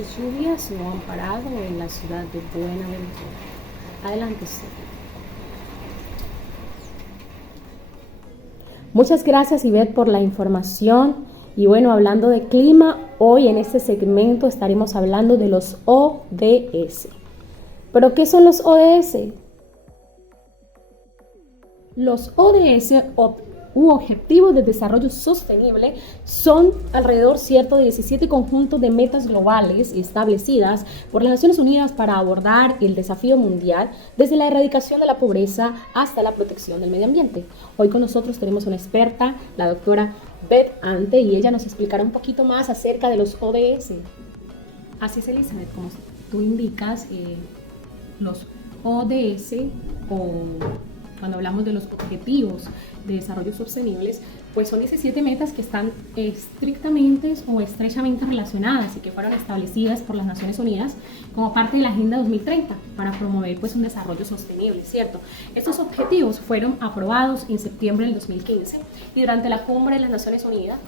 fuertes lluvias no han parado en la ciudad de Buenaventura. Adelante, Steffi. Muchas gracias, Ivette, por la información. Y bueno, hablando de clima, hoy en este segmento estaremos hablando de los ODS. ¿Pero qué son los ODS? Los ODS u Objetivos de Desarrollo Sostenible son alrededor, cierto, de 17 conjuntos de metas globales establecidas por las Naciones Unidas para abordar el desafío mundial desde la erradicación de la pobreza hasta la protección del medio ambiente. Hoy con nosotros tenemos una experta, la doctora Beth Ante, y ella nos explicará un poquito más acerca de los ODS. Así es, Elizabeth, como tú indicas, los ODS, o cuando hablamos de los Objetivos de Desarrollo Sostenibles, pues son 17 metas que están estrictamente o estrechamente relacionadas y que fueron establecidas por las Naciones Unidas como parte de la Agenda 2030 para promover pues un desarrollo sostenible, ¿cierto? Estos objetivos fueron aprobados en septiembre del 2015 y durante la Cumbre de las Naciones Unidas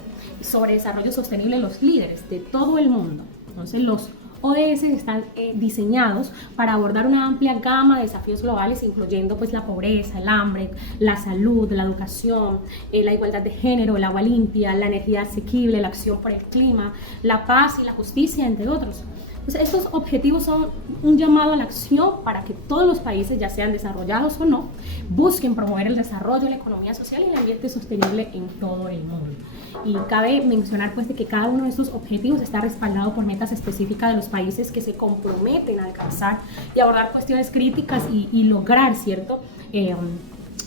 sobre Desarrollo Sostenible, los líderes de todo el mundo, entonces los ODS están diseñados para abordar una amplia gama de desafíos globales, incluyendo pues la pobreza, el hambre, la salud, la educación, la igualdad de género, el agua limpia, la energía asequible, la acción por el clima, la paz y la justicia, entre otros. Entonces, estos objetivos son un llamado a la acción para que todos los países, ya sean desarrollados o no, busquen promover el desarrollo, la economía social y el ambiente sostenible en todo el mundo. Y cabe mencionar pues de que cada uno de estos objetivos está respaldado por metas específicas de los países que se comprometen a alcanzar y abordar cuestiones críticas y lograr, ¿cierto?,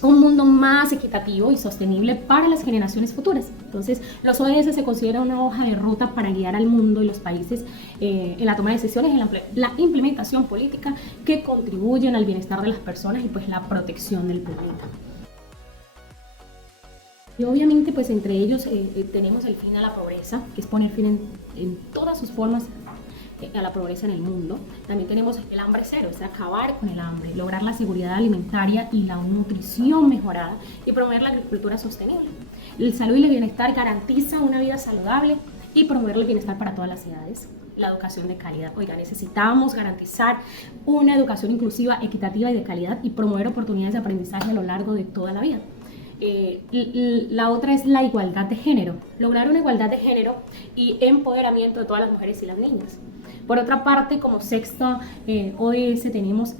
un mundo más equitativo y sostenible para las generaciones futuras. Entonces, los ODS se consideran una hoja de ruta para guiar al mundo y los países en la toma de decisiones, en la implementación política que contribuyen al bienestar de las personas y pues la protección del planeta. Y obviamente, pues entre ellos tenemos el fin a la pobreza, que es poner fin en todas sus formas a la pobreza en el mundo. También tenemos el hambre cero, es acabar con el hambre, lograr la seguridad alimentaria y la nutrición mejorada y promover la agricultura sostenible. El salud y el bienestar garantiza una vida saludable y promover el bienestar para todas las edades. La educación de calidad. Oiga, necesitamos garantizar una educación inclusiva, equitativa y de calidad y promover oportunidades de aprendizaje a lo largo de toda la vida. La otra es la igualdad de género, lograr una igualdad de género y empoderamiento de todas las mujeres y las niñas. Por otra parte, como sexta ODS tenemos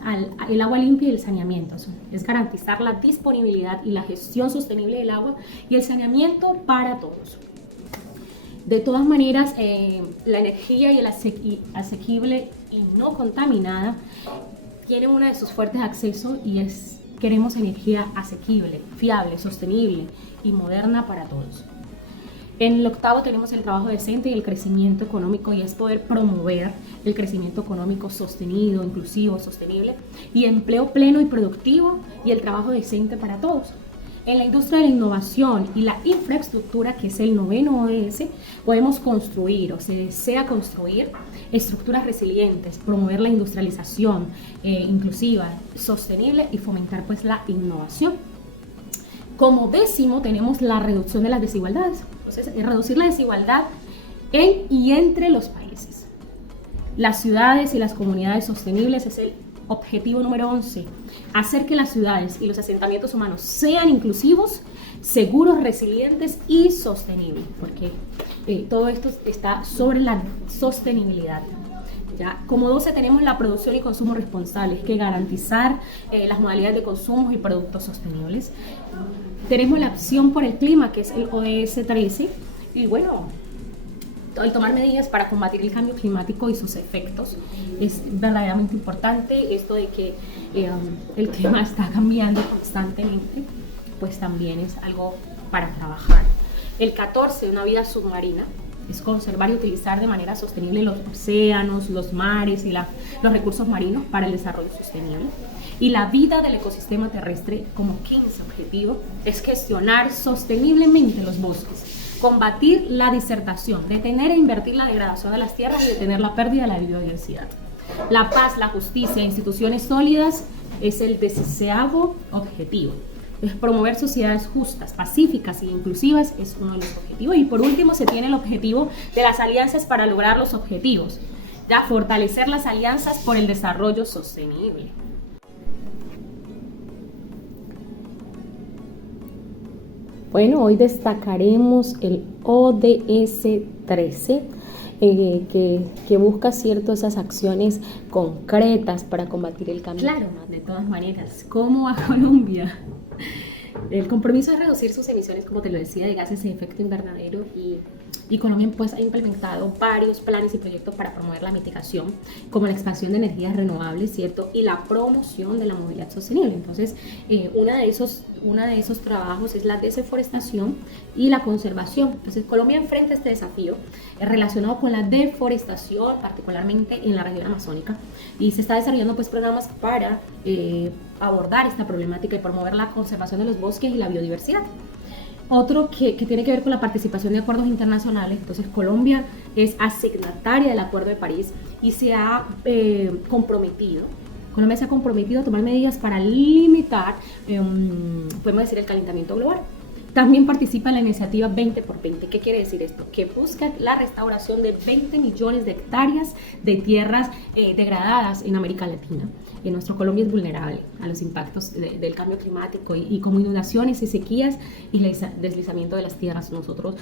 el agua limpia y el saneamiento. Es garantizar la disponibilidad y la gestión sostenible del agua y el saneamiento para todos. De todas maneras, la energía y el asequible y no contaminada tienen uno de sus fuertes accesos y queremos energía asequible, fiable, sostenible y moderna para todos. En el octavo tenemos el trabajo decente y el crecimiento económico, y es poder promover el crecimiento económico sostenido, inclusivo, sostenible y empleo pleno y productivo y el trabajo decente para todos. En la industria de la innovación y la infraestructura, que es el noveno ODS, podemos construir o se desea construir estructuras resilientes, promover la industrialización inclusiva, sosostenible y fomentar pues la innovación. Como décimo tenemos la reducción de las desigualdades. Entonces, reducir la desigualdad en y entre los países. Las ciudades y las comunidades sostenibles es el objetivo número 11. Hacer que las ciudades y los asentamientos humanos sean inclusivos, seguros, resilientes y sostenibles, porque todo esto está sobre la sostenibilidad. ¿Ya? Como 12 tenemos la producción y consumo responsable, que garantizar las modalidades de consumo y productos sostenibles. Tenemos la acción por el clima, que es el ODS 13, y bueno, el tomar medidas para combatir el cambio climático y sus efectos es verdaderamente importante. Esto de que el clima está cambiando constantemente, pues también es algo para trabajar. El 14, una vida submarina, es conservar y utilizar de manera sostenible los océanos, los mares y los recursos marinos para el desarrollo sostenible. Y la vida del ecosistema terrestre, como 15 objetivo, es gestionar sosteniblemente los bosques, combatir la desertación, detener e invertir la degradación de las tierras y detener la pérdida de la biodiversidad. La paz, la justicia e instituciones sólidas es el 16º objetivo. Es promover sociedades justas, pacíficas e inclusivas es uno de los objetivos. Y por último se tiene el objetivo de las alianzas para lograr los objetivos, Ya, fortalecer las alianzas por el desarrollo sostenible. Bueno, hoy destacaremos el ODS 13, que busca esas acciones concretas para combatir el cambio. Claro, de todas maneras, ¿cómo a Colombia? El compromiso es reducir sus emisiones, como te lo decía, de gases de efecto invernadero y Colombia pues ha implementado varios planes y proyectos para promover la mitigación, como la expansión de energías renovables, ¿cierto? Y la promoción de la movilidad sostenible. Entonces, uno de esos trabajos es la deforestación y la conservación. Entonces, Colombia enfrenta este desafío relacionado con la deforestación, particularmente en la región amazónica, y se está desarrollando pues programas para abordar esta problemática y promover la conservación de los bosques y la biodiversidad. Otro que tiene que ver con la participación de acuerdos internacionales. Entonces, Colombia es asignataria del Acuerdo de París y se ha comprometido. Colombia se ha comprometido a tomar medidas para limitar, podemos decir, el calentamiento global. También participa en la iniciativa 20 por 20. ¿Qué quiere decir esto? Que busca la restauración de 20 millones de hectáreas de tierras degradadas en América Latina. Y nuestro Colombia es vulnerable a los impactos del cambio climático y como inundaciones y sequías y deslizamiento de las tierras. Nosotros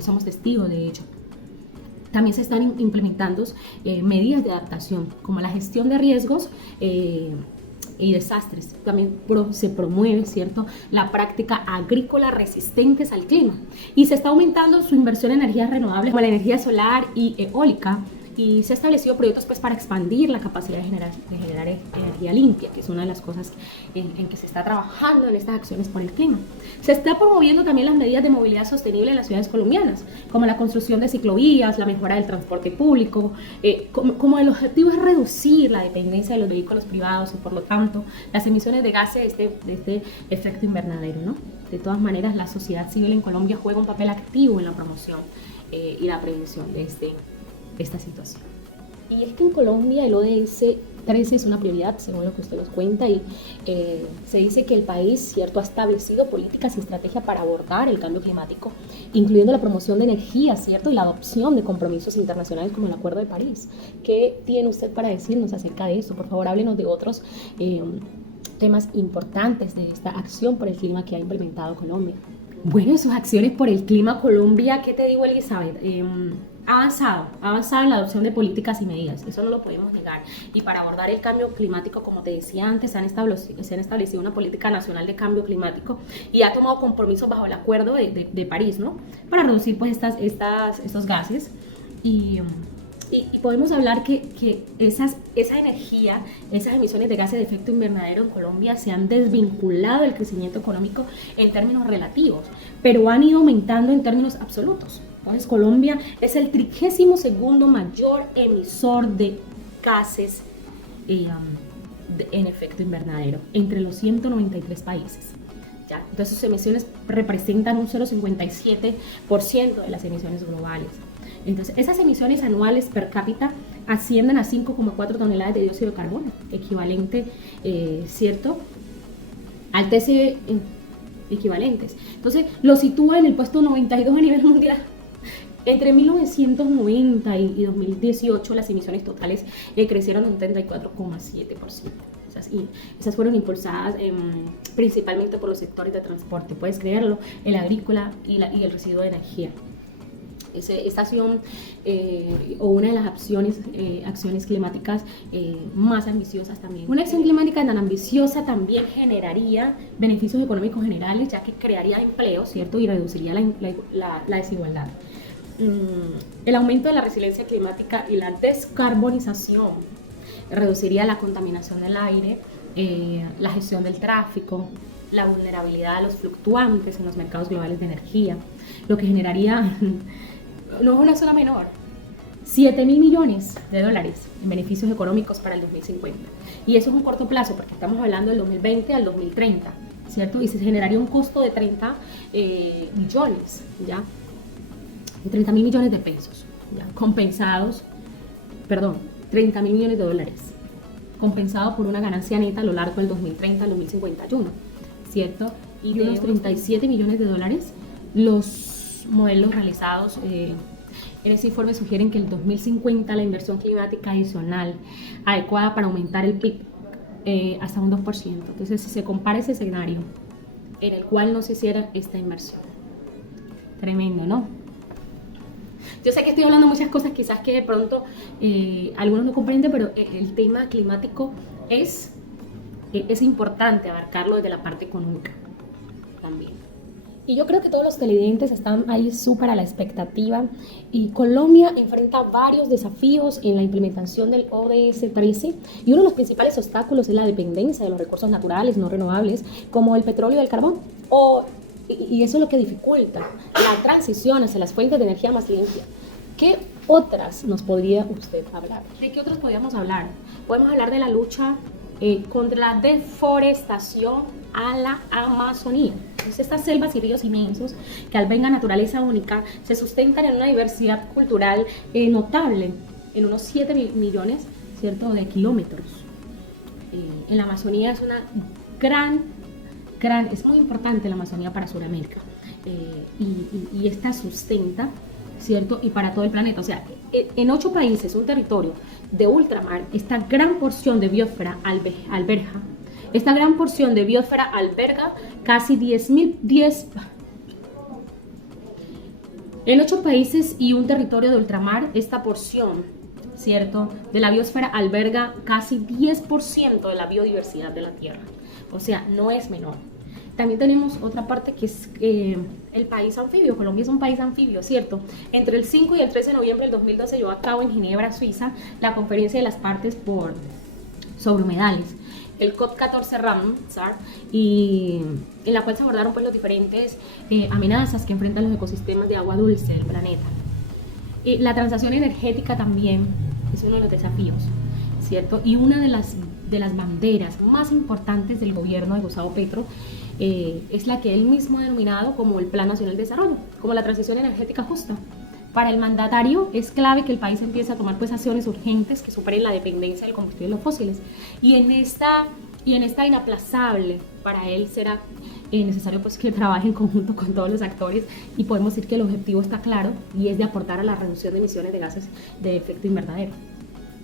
somos testigos de ello. También se están implementando medidas de adaptación, como la gestión de riesgos y desastres. También se promueve, ¿cierto?, la práctica agrícola resistentes al clima. Y se está aumentando su inversión en energías renovables, como la energía solar y eólica. Y se han establecido proyectos pues, para expandir la capacidad de generar energía limpia, que es una de las cosas en que se está trabajando en estas acciones por el clima. Se está promoviendo también las medidas de movilidad sostenible en las ciudades colombianas, como la construcción de ciclovías, la mejora del transporte público, como el objetivo es reducir la dependencia de los vehículos privados y por lo tanto las emisiones de gases de este efecto invernadero, ¿no? De todas maneras, la sociedad civil en Colombia juega un papel activo en la promoción y la prevención de esta situación. Y es que en Colombia el ODS 13 es una prioridad, según lo que usted nos cuenta, y se dice que el país, ¿cierto?, ha establecido políticas y estrategias para abordar el cambio climático, incluyendo la promoción de energía, ¿cierto?, y la adopción de compromisos internacionales como el Acuerdo de París. ¿Qué tiene usted para decirnos acerca de eso? Por favor, háblenos de otros temas importantes de esta acción por el clima que ha implementado Colombia. Bueno, sus acciones por el clima Colombia, ¿qué te digo, Elizabeth? Ha avanzado en la adopción de políticas y medidas, eso no lo podemos negar. Y para abordar el cambio climático, como te decía antes, se han establecido una política nacional de cambio climático y ha tomado compromisos bajo el Acuerdo de París, ¿no?, para reducir pues estos gases. Y podemos hablar que esa energía, esas emisiones de gases de efecto invernadero en Colombia se han desvinculado del crecimiento económico en términos relativos, pero han ido aumentando en términos absolutos. Entonces, Colombia es el 32º mayor emisor de gases en efecto invernadero entre los 193 países. ¿Ya? Entonces, sus emisiones representan un 0,57% de las emisiones globales. Entonces, esas emisiones anuales per cápita ascienden a 5,4 toneladas de dióxido de carbono, equivalente, ¿cierto?, al TCE equivalentes. Entonces, lo sitúa en el puesto 92 a nivel mundial. Entre 1990 y 2018, las emisiones totales crecieron un 34,7%. Esas fueron impulsadas principalmente por los sectores de transporte, puedes creerlo, el agrícola y el residuo de energía. Esta acción o una de las acciones climáticas más ambiciosas también. Una acción climática tan ambiciosa también generaría beneficios económicos generales, ya que crearía empleo, ¿cierto?, y reduciría la desigualdad. El aumento de la resiliencia climática y la descarbonización reduciría la contaminación del aire, la gestión del tráfico, la vulnerabilidad a los fluctuantes en los mercados globales de energía, lo que generaría, no es una zona menor, 7.000 millones de dólares en beneficios económicos para el 2050. Y eso es un corto plazo, porque estamos hablando del 2020 al 2030, ¿cierto? Y se generaría un costo de 30 millones, ¿ya? 30.000 millones de pesos, ¿ya? 30.000 millones de dólares, compensado por una ganancia neta a lo largo del 2030 al 2051, ¿cierto? Y de unos 37 millones de dólares, los modelos realizados En ese informe sugieren que el 2050 la inversión climática adicional adecuada para aumentar el PIB hasta un 2%. Entonces, si se compara ese escenario en el cual no se hiciera esta inversión. Tremendo, ¿no? Yo sé que estoy hablando muchas cosas quizás que de pronto algunos no comprenden, pero el tema climático es importante abarcarlo desde la parte económica también. Y yo creo que todos los televidentes están ahí súper a la expectativa y Colombia enfrenta varios desafíos en la implementación del ODS 13 y uno de los principales obstáculos es la dependencia de los recursos naturales no renovables como el petróleo y el carbón. Y eso es lo que dificulta la transición hacia las fuentes de energía más limpias. ¿Qué otras nos podría usted hablar? ¿De qué otros podríamos hablar? Podemos hablar de la lucha contra la deforestación a la Amazonía. Entonces, estas selvas y ríos inmensos que albergan naturaleza única se sustentan en una diversidad cultural notable, en unos 7 millones, ¿cierto?, de kilómetros. En la Amazonía es una es muy importante la Amazonía para Sudamérica y esta sustenta, ¿cierto? Y para todo el planeta. O sea, en 8 países, un territorio de ultramar, esta gran porción de biosfera alberga casi 10.000. En 8 países y un territorio de ultramar, esta porción, ¿cierto?, de la biosfera alberga casi 10% de la biodiversidad de la Tierra. O sea, no es menor. También tenemos otra parte que es el país anfibio. Colombia es un país anfibio, ¿cierto? Entre el 5 y el 13 de noviembre del 2012 llevó a cabo en Ginebra, Suiza, la conferencia de las partes sobre humedales, el COP14 Ramsar, y en la cual se abordaron pues, las diferentes amenazas que enfrentan los ecosistemas de agua dulce del planeta. Y la transición energética también es uno de los desafíos, ¿cierto? Y una de las banderas más importantes del gobierno de Gustavo Petro es la que él mismo ha denominado como el Plan Nacional de Desarrollo, como la transición energética justa. Para el mandatario es clave que el país empiece a tomar pues, acciones urgentes que superen la dependencia del combustible de los fósiles. Y en esta inaplazable, para él será necesario pues, que trabaje en conjunto con todos los actores y podemos decir que el objetivo está claro y es de aportar a la reducción de emisiones de gases de efecto invernadero.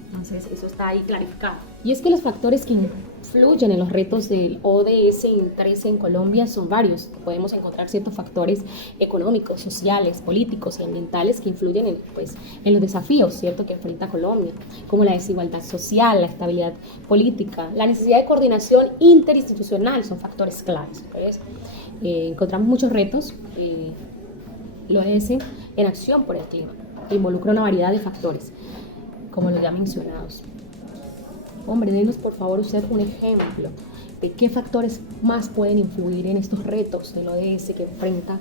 Entonces, eso está ahí clarificado. Y es que los factores que influyen en los retos del ODS 13 en Colombia son varios. Podemos encontrar ciertos factores económicos, sociales, políticos y ambientales que influyen en los desafíos, ¿cierto?, que enfrenta Colombia, como la desigualdad social, la estabilidad política, la necesidad de coordinación interinstitucional, son factores claves. Encontramos muchos retos, el ODS en acción por el clima, que involucra una variedad de factores, como los ya mencionados. Hombre, denos por favor usted un ejemplo de qué factores más pueden influir en estos retos del ODS que enfrenta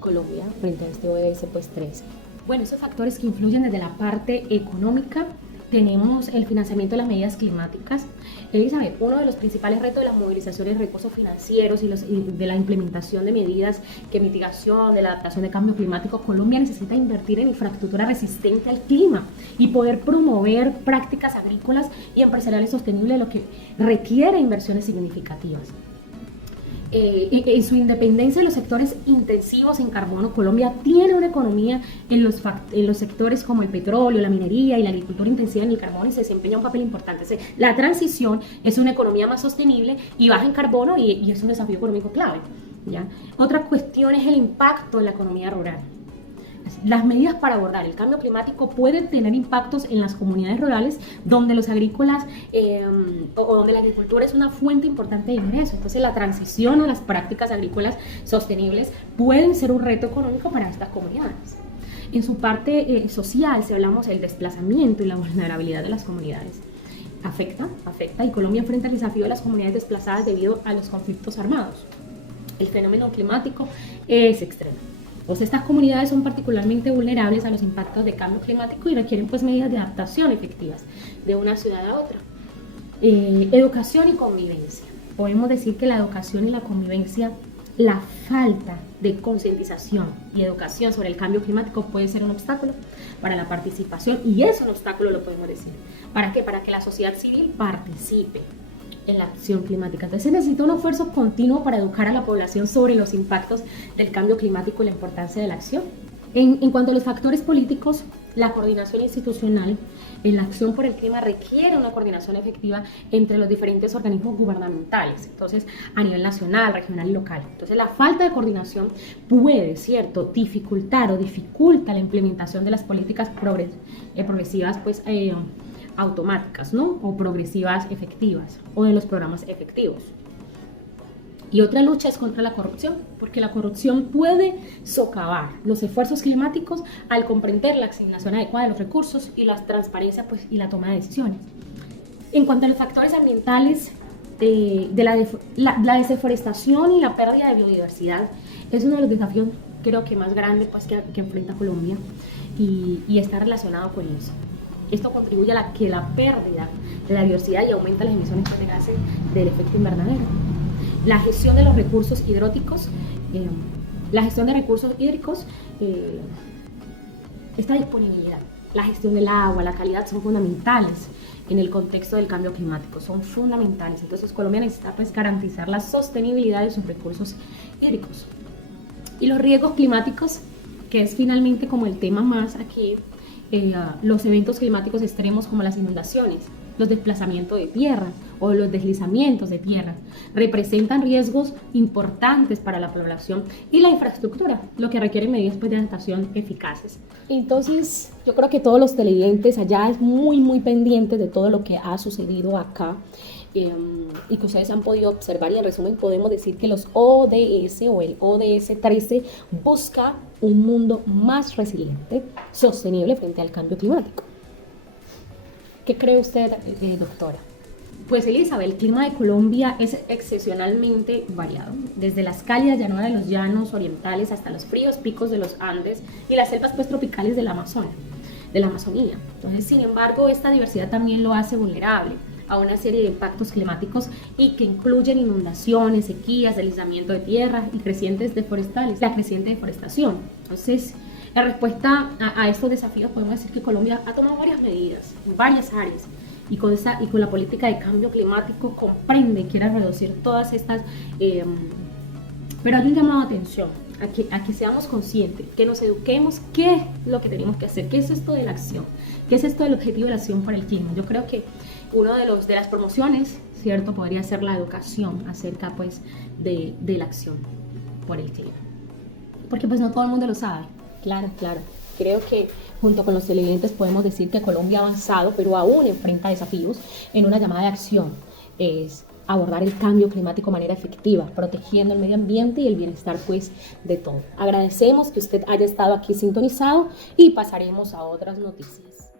Colombia frente a este ODS 13. Bueno, esos factores que influyen desde la parte económica, tenemos el financiamiento de las medidas climáticas. Elizabeth, uno de los principales retos de las movilizaciones de recursos financieros y de la implementación de medidas que mitigación de la adaptación de cambio climático, Colombia necesita invertir en infraestructura resistente al clima y poder promover prácticas agrícolas y empresariales sostenibles, lo que requiere inversiones significativas. En su independencia de los sectores intensivos en carbono, Colombia tiene una economía en los sectores como el petróleo, la minería y la agricultura intensiva en el carbono y se desempeña un papel importante. La transición es una economía más sostenible y baja en carbono y es un desafío económico clave, ¿ya? Otra cuestión es el impacto en la economía rural. Las medidas para abordar el cambio climático pueden tener impactos en las comunidades rurales donde los agrícolas o donde la agricultura es una fuente importante de ingreso. Entonces la transición a las prácticas agrícolas sostenibles pueden ser un reto económico para estas comunidades. En su parte social, si hablamos del desplazamiento y la vulnerabilidad de las comunidades, afecta y Colombia enfrenta el desafío de las comunidades desplazadas debido a los conflictos armados. El fenómeno climático es extremo. Pues estas comunidades son particularmente vulnerables a los impactos de cambio climático y requieren pues medidas de adaptación efectivas de una ciudad a otra. Educación y convivencia. Podemos decir que la educación y la convivencia, la falta de concientización y educación sobre el cambio climático puede ser un obstáculo para la participación y es un obstáculo, lo podemos decir. ¿Para qué? Para que la sociedad civil participe en la acción climática. Entonces se necesita un esfuerzo continuo para educar a la población sobre los impactos del cambio climático y la importancia de la acción. En cuanto a los factores políticos, la coordinación institucional en la acción por el clima requiere una coordinación efectiva entre los diferentes organismos gubernamentales, entonces a nivel nacional, regional y local. Entonces la falta de coordinación puede, ¿cierto?, dificultar o dificulta la implementación de las políticas progresivas, pues automáticas, ¿no?, o progresivas efectivas, o de los programas efectivos. Y otra lucha es contra la corrupción, porque la corrupción puede socavar los esfuerzos climáticos al comprender la asignación adecuada de los recursos y la transparencia, pues, y la toma de decisiones. En cuanto a los factores ambientales, la desforestación y la pérdida de biodiversidad es uno de los desafíos, creo que más grandes, pues, que enfrenta Colombia, y está relacionado con eso. Esto contribuye a la pérdida de la diversidad y aumenta las emisiones de gases del efecto invernadero. La gestión de los recursos hídricos, esta disponibilidad, la gestión del agua, la calidad son fundamentales en el contexto del cambio climático, son fundamentales. Entonces Colombia necesita, pues, garantizar la sostenibilidad de sus recursos hídricos. Y los riesgos climáticos, que es finalmente como el tema más aquí, los eventos climáticos extremos como las inundaciones, los desplazamientos de tierra o los deslizamientos de tierra representan riesgos importantes para la población y la infraestructura, lo que requiere medidas, pues, de adaptación eficaces. Entonces, yo creo que todos los televidentes allá es muy pendientes de todo lo que ha sucedido acá, y que ustedes han podido observar, y en resumen podemos decir que los ODS o el ODS 13 busca un mundo más resiliente, sostenible frente al cambio climático. ¿Qué cree usted, doctora? Pues Elizabeth, el clima de Colombia es excepcionalmente variado, desde las cálidas llanuras de los llanos orientales hasta los fríos picos de los Andes y las selvas, pues, tropicales de la Amazonía. Entonces, sin embargo, esta diversidad también lo hace vulnerable a una serie de impactos climáticos y que incluyen inundaciones, sequías, deslizamiento de tierra y creciente deforestación. Entonces, en respuesta a estos desafíos, podemos decir que Colombia ha tomado varias medidas en varias áreas y con la política de cambio climático comprende y quiere reducir todas estas, pero hay un llamado de atención a que seamos conscientes, que nos eduquemos qué es lo que tenemos que hacer, qué es esto de la acción, qué es esto del objetivo de la acción por el clima. Yo creo que uno de las promociones, ¿cierto?, podría ser la educación acerca, pues, de la acción por el clima, porque pues no todo el mundo lo sabe. Claro. Creo que junto con los televidentes podemos decir que Colombia ha avanzado, pero aún enfrenta desafíos en una llamada de acción. Es abordar el cambio climático de manera efectiva, protegiendo el medio ambiente y el bienestar, pues, de todos. Agradecemos que usted haya estado aquí sintonizado y pasaremos a otras noticias.